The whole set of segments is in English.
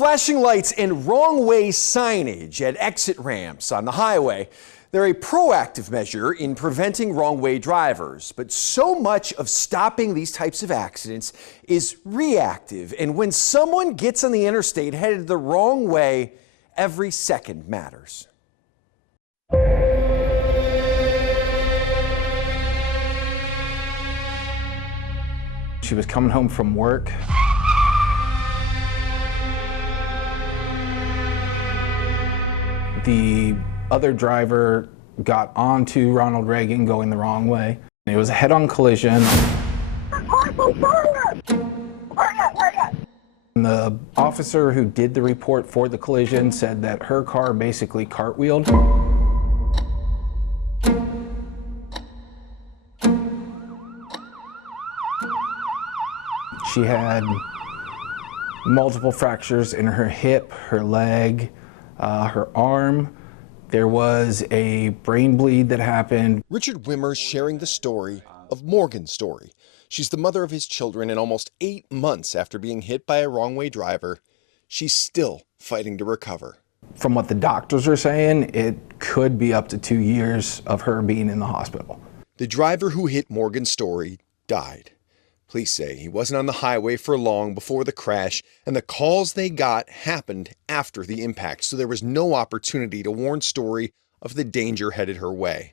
Flashing lights and wrong way signage at exit ramps on the highway. They're a proactive measure in preventing wrong way drivers, but so much of stopping these types of accidents is reactive. And when someone gets on the interstate headed the wrong way, every second matters. She was coming home from work. The other driver got onto Ronald Reagan going the wrong way. It was a head-on collision. And the officer who did the report for the collision said that her car basically cartwheeled. She had multiple fractures in her hip, her leg, her arm. There was a brain bleed that happened. Richard Wimmer's sharing the story of Morgan's story. She's the mother of his children, and almost 8 months after being hit by a wrong-way driver, she's still fighting to recover. From what the doctors are saying, it could be up to 2 years of her being in the hospital. The driver who hit Morgan's story died. Police say he wasn't on the highway for long before the crash, and the calls they got happened after the impact, so there was no opportunity to warn Story of the danger headed her way.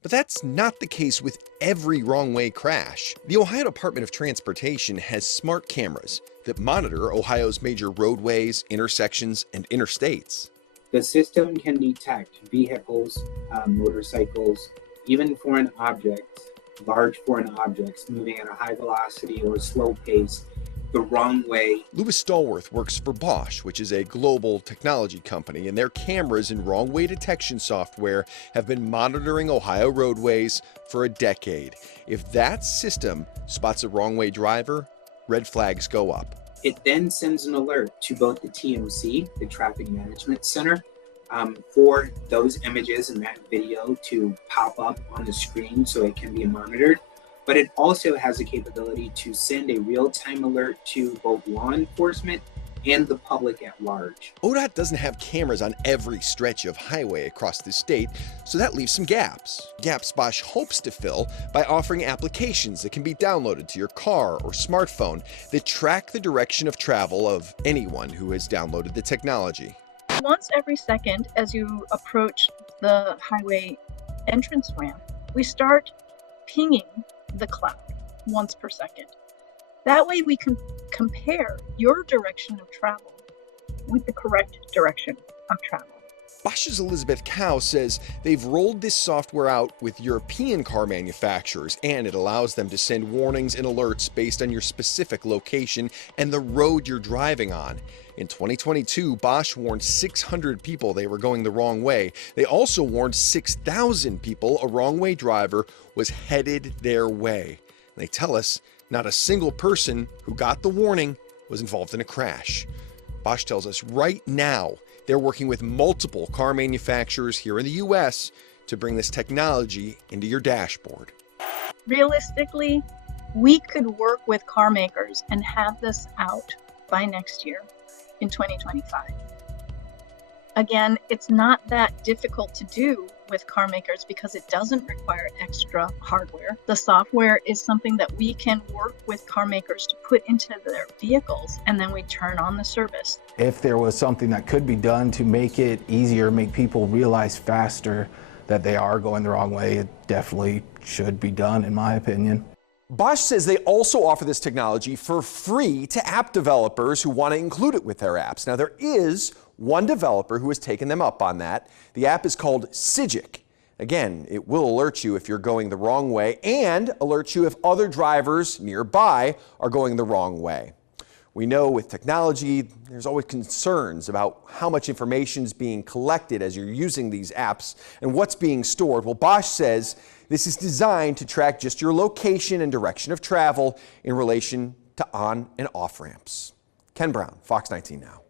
But that's not the case with every wrong-way crash. The Ohio Department of Transportation has smart cameras that monitor Ohio's major roadways, intersections, and interstates. The system can detect vehicles, motorcycles, even foreign objects, large foreign objects moving at a high velocity or slow pace the wrong way. Louis Stallworth works for Bosch, which is a global technology company, and their cameras and wrong way detection software have been monitoring Ohio roadways for a decade. If that system spots a wrong way driver, red flags go up. It then sends an alert to both the TMC, the Traffic Management Center, for those images and that video to pop up on the screen so it can be monitored. But it also has the capability to send a real-time alert to both law enforcement and the public at large. ODOT doesn't have cameras on every stretch of highway across the state, so that leaves some gaps. Gaps Bosch hopes to fill by offering applications that can be downloaded to your car or smartphone that track the direction of travel of anyone who has downloaded the technology. Once every second, as you approach the highway entrance ramp, we start pinging the cloud once per second. That way we can compare your direction of travel with the correct direction of travel. Bosch's Elizabeth Cow says they've rolled this software out with European car manufacturers, and it allows them to send warnings and alerts based on your specific location and the road you're driving on. In 2022, Bosch warned 600 people they were going the wrong way. They also warned 6,000 people a wrong-way driver was headed their way. They tell us not a single person who got the warning was involved in a crash. Bosch tells us right now they're working with multiple car manufacturers here in the U.S. to bring this technology into your dashboard. Realistically, we could work with car makers and have this out by next year in 2025. Again, it's not that difficult to do with car makers because it doesn't require extra hardware. The software is something that we can work with car makers to put into their vehicles, and then we turn on the service. If there was something that could be done to make it easier, make people realize faster that they are going the wrong way, it definitely should be done, in my opinion. Bosch says they also offer this technology for free to app developers who want to include it with their apps. Now, there is one developer who has taken them up on that. The app is called Sigic. Again, it will alert you if you're going the wrong way and alert you if other drivers nearby are going the wrong way. We know with technology, there's always concerns about how much information is being collected as you're using these apps and what's being stored. Well, Bosch says this is designed to track just your location and direction of travel in relation to on and off ramps. Ken Brown, Fox 19 Now.